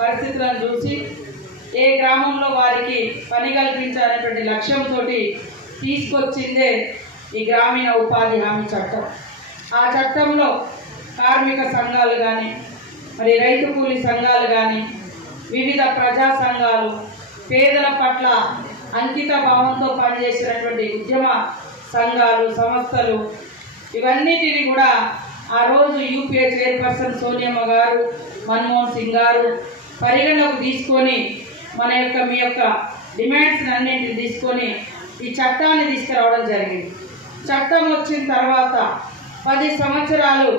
పరిస్థితులను చూసి ఏ గ్రామంలో వారికి పని కల్పించాలనేటువంటి లక్ష్యంతో తీసుకొచ్చిందే ఈ గ్రామీణ ఉపాధి హామీ చట్టం. ఆ చట్టంలో కార్మిక సంఘాలు కానీ, మరి రైతు కూలీ సంఘాలు కానీ, వివిధ ప్రజా సంఘాలు, పేదల పట్ల అంకిత భావంతో పనిచేసినటువంటి ఉద్యమ సంఘాలు, సంస్థలు, ఇవన్నిటిని కూడా ఆ రోజు యూపీఏ చైర్పర్సన్ సోనియమ్మ గారు, మన్మోహన్ సింగ్ గారు పరిగణలోకి తీసుకొని మీ యొక్క డిమాండ్స్ అన్నింటిని తీసుకొని ఈ చట్టాన్ని తీసుకురావడం జరిగింది. చట్టం వచ్చిన తర్వాత 10 సంవత్సరాలు,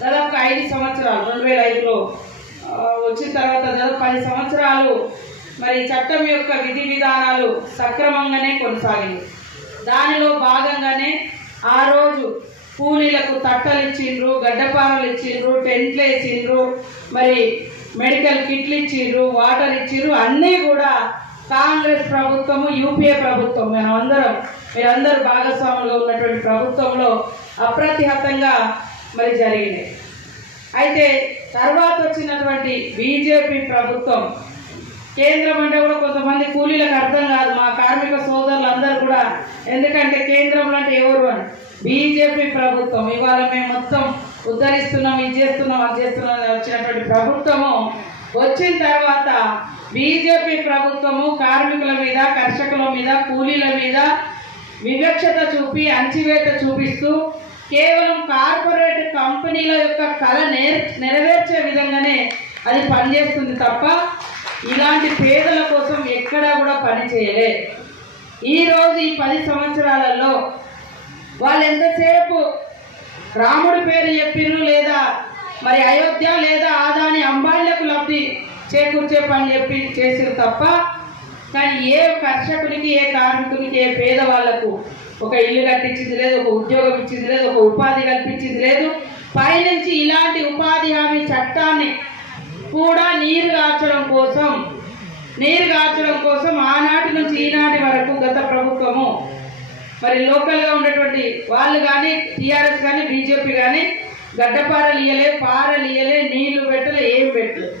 దాదాపు 5 సంవత్సరాలు 2005లో వచ్చిన తర్వాత దాదాపు 10 సంవత్సరాలు మరి చట్టం యొక్క విధి విధానాలు సక్రమంగానే కొనసాగింది. దానిలో భాగంగానే ఆ రోజు కూలీలకు తట్టలు ఇచ్చిండ్రు, గడ్డపారలు ఇచ్చిండ్రు, టెంట్లు వేసిండ్రు, మరి మెడికల్ కిట్లు ఇచ్చిండ్రు, వాటర్ ఇచ్చిండ్రు. అన్నీ కూడా కాంగ్రెస్ ప్రభుత్వము, యూపీఏ ప్రభుత్వం మీరందరూ భాగస్వాములుగా ఉన్నటువంటి ప్రభుత్వంలో అప్రతిహతంగా మరి జరిగినాయి. అయితే తర్వాత వచ్చినటువంటి బీజేపీ ప్రభుత్వం, కేంద్రం అంటే కూడా కొంతమంది కూలీలకు అర్థం కాదు, మా కార్మిక సోదరులందరూ కూడా, ఎందుకంటే కేంద్రంలో అంటే ఎవరు అని, బీజేపీ ప్రభుత్వం. ఇవాళ మేము మొత్తం ఉద్ధరిస్తున్నాం, ఇది చేస్తున్నాం, అది చేస్తున్నాం వచ్చినటువంటి ప్రభుత్వము వచ్చిన తర్వాత బీజేపీ ప్రభుత్వము కార్మికుల మీద, కర్షకుల మీద, కూలీల మీద వివక్షత చూపి అణచివేత చూపిస్తూ కేవలం కార్పొరేట్ కంపెనీల యొక్క కళ నెరవేర్చే విధంగానే అది పనిచేస్తుంది తప్ప ఇలాంటి పేదల కోసం ఎక్కడా కూడా పని చేయలే. ఈరోజు ఈ 10 సంవత్సరాలలో వాళ్ళు ఎంతసేపు రాముడి పేరు చెప్పిర్రు, లేదా మరి అయోధ్య లేదా ఆదాని అంబానీలకు లబ్ధి చేకూర్చే పని చెప్పి చేసిరు తప్ప, కానీ ఏ కర్షకుడికి, ఏ కార్మికుడికి, ఏ పేదవాళ్లకు ఒక ఇల్లు కట్టించింది లేదు, ఒక ఉద్యోగం ఇచ్చింది లేదు, ఒక ఉపాధి కల్పించింది లేదు. పైనుంచి ఇలాంటి ఉపాధి హామీ చట్టాన్ని కూడా నీరు గార్చడం కోసం ఆనాటి నుంచి ఈనాటి వరకు గత ప్రభుత్వము మరి లోకల్గా ఉన్నటువంటి వాళ్ళు కానీ, టీఆర్ఎస్ కానీ, బీజేపీ కానీ గడ్డపారలు ఇయ్యలే, పారలు ఇయ్యలే, నీళ్లు పెట్టలే, ఏం పెట్టలే.